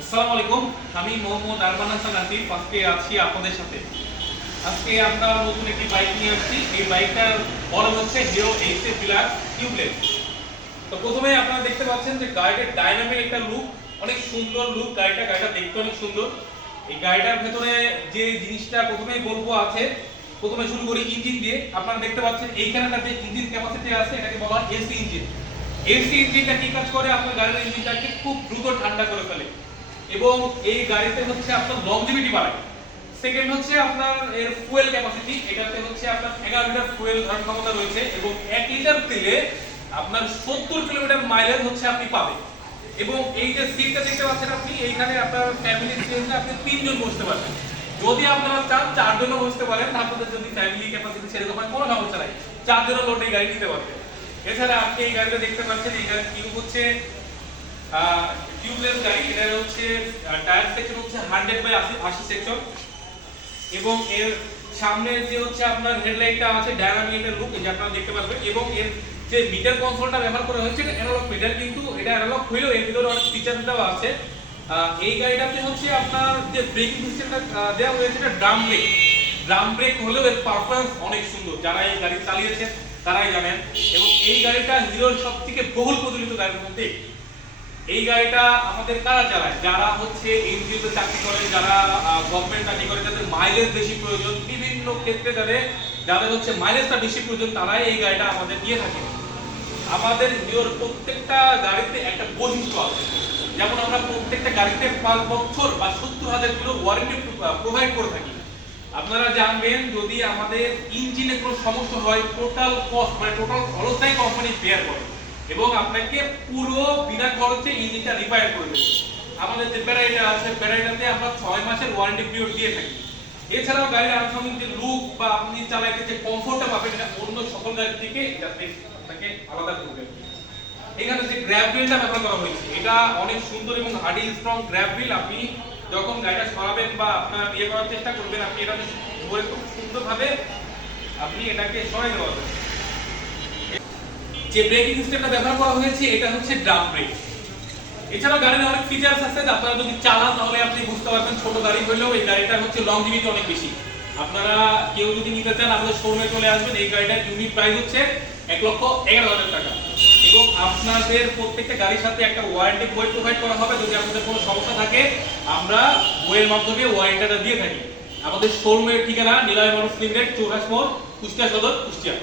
আসসালামু আলাইকুম। আমি মোহাম্মদ আরমান হাসান আতিফ আজকে আছি আপনাদের সাথে। আজকে আমরা নতুন একটি বাইক নিয়ে আসছি। এই বাইকটার মডেল হচ্ছে হিরো এইচএফ ডিলাক্স টিউবলেস। তো প্রথমে আপনারা দেখতে পাচ্ছেন যে গাড়িটার ডাইনামিক একটা লুক, অনেক সুন্দর লুক। গাড়িটা দেখতে অনেক সুন্দর। এই গাড়িটার ভেতরে যে জিনিসটা প্রথমেই বলবো আছে, প্রথমে শুরু করি ইঞ্জিন দিয়ে। আপনারা দেখতে পাচ্ছেন এইখানটা যে ইঞ্জিন ক্যাপাসিটি আছে এটাকে বলা হয় এসি ইঞ্জিন। এসি ইঞ্জিনটা কি কাজ করে? আপনার গাড়ির ইঞ্জিনটাকে খুব দ্রুত ঠান্ডা করে ফেলে এবং এই গাড়িতে হচ্ছে আপনার লংজিভিটি বাড়ায়। সেকেন্ড হচ্ছে আপনার এর ফুয়েল ক্যাপাসিটি, এটাতে হচ্ছে আপনার 11 লিটার ফুয়েল ধারণ ক্ষমতা রয়েছে এবং 1 লিটার তেলে আপনার 70 কিলোমিটার মাইলেজ হচ্ছে আপনি পাবেন। এবং এই যে সিটটা দেখতে পাচ্ছেন আপনি, এইখানে আপনার ফ্যামিলি সিটে আপনি 3 জন বসতে পারবেন। যদি আপনারা চান 4 জনও বসতে পারেন, আপনাদের যদি ফ্যামিলি ক্যাপাসিটি সেরকম হয় কোনো সমস্যা নাই, 4 জনের লোড এই গাড়ি নিতে পারবেন। এছাড়া আপনি এই গাড়িটা দেখতে পাচ্ছেন, এই গাড়ির টিউব হচ্ছে টিউবলেস গাড়ি। এটা হচ্ছে টায়ার সেকশন হচ্ছে 100/80 সেকশন এবং এর সামনের যে হচ্ছে আপনার হেডলাইটটা আছে ডায়নামিক একটা লুক, এই যে আপনারা দেখতে পারবেন। এবং এর যে মিটার কনসোলটা ব্যবহার করা হয়েছে এটা অ্যানালগ মিটার, কিন্তু এটা অ্যানালগ হলেও এর ভিতরে অনেক ফিচার দেওয়া আছে। এই গাড়িটাতে হচ্ছে আপনার যে ব্রেকিং সিস্টেমটা দেওয়া হয়েছে এটা ড্রাম ব্রেক হলেও এর পারফরম্যান্স অনেক সুন্দর। যারা এই গাড়ি চালিয়েছেন তারাই জানেন। এবং এই গাড়িটা হিরোর সবথেকে বহুল প্রচলিত গাড়ির মধ্যে। এই গাড়িটা আমাদের কারা চালায়? যারা হচ্ছে এনজিওতে চাকরি করে, যারা গভর্নমেন্ট চাকরি করে, যাদের মাইলেজ বেশি প্রয়োজন, বিভিন্ন ক্ষেত্রে যাদের হচ্ছে মাইলেজটা বেশি প্রয়োজন, তারাই এই গাড়িটা আমাদের দিয়ে থাকে। আমাদের হিরোর প্রত্যেকটা গাড়িতে একটা বৈশিষ্ট্য আছে, যেমন আমরা প্রত্যেকটা গাড়িতে 5 বছর বা 70,000 কিলো ওয়ারেন্টি প্রোভাইড করে থাকি। আপনারা জানবেন যদি আমাদের ইঞ্জিনে কোনো সমস্যা হয়, টোটাল কস্ট মানে টোটাল খরচটাই কোম্পানি বেয়ার করে এবং আপনাকে পুরো বিনা খরচে ইঞ্জিনটা রিপেয়ার করে দেবে। আমাদের যে ব্যাটারিটা আছে, ব্যাটারিটাতে আমরা 6 মাসের ওয়ারেন্টি পিরিয়ড দিয়ে থাকি। এছাড়াও গাড়ির আনুষঙ্গিক যে লুক বা আপনি চালাইতে যে কমফোর্টটা পাবেন, এটা অন্য সকল গাড়ি থেকে এটাতে আপনাকে আলাদা করবে। এখানে যে গ্র্যাব হুইলটা ব্যবহার করা হয়েছে এটা অনেক সুন্দর এবং হার্ডি স্ট্রং গ্র্যাব হুইল। আপনি যখন গাড়িটা সরাবেন বা আপনার ইয়ে করার চেষ্টা করবেন, আপনি এটাতে ধরে খুব সুন্দরভাবে আপনি এটাকে সরাই দিতে পারবেন। যে ব্রেকিং সিস্টেমটা ব্যবহার করা হয়েছে এটা হচ্ছে ড্রাম ব্রেক। এছাড়া গাড়ির অনেক ফিচারস আছে, আপনারা যদি চালান তাহলে আপনি বুঝতে পারবেন। ছোট গাড়ি হলেও এই গাড়িটার হচ্ছে লংজিভিটি অনেক বেশি। আপনারা কেউ যদি নিতে চান আমাদের শোরুমে চলে আসবেন। এই গাড়িটার ইউনিট প্রাইস হচ্ছে 1,11,000 টাকা এবং আপনাদের প্রত্যেকটা গাড়ির সাথে একটা ওয়ারেন্টি বই প্রোভাইড করা হবে। যদি আপনাদের কোনো সমস্যা থাকে আমরা বইয়ের মাধ্যমে ওয়ারেন্টিটা দিয়ে থাকি। আমাদের শোরুমের ঠিকানা নিলয় মানুষ লিমিটেড, 84 মোড়, কুষ্টিয়া সদর, কুষ্টিয়া।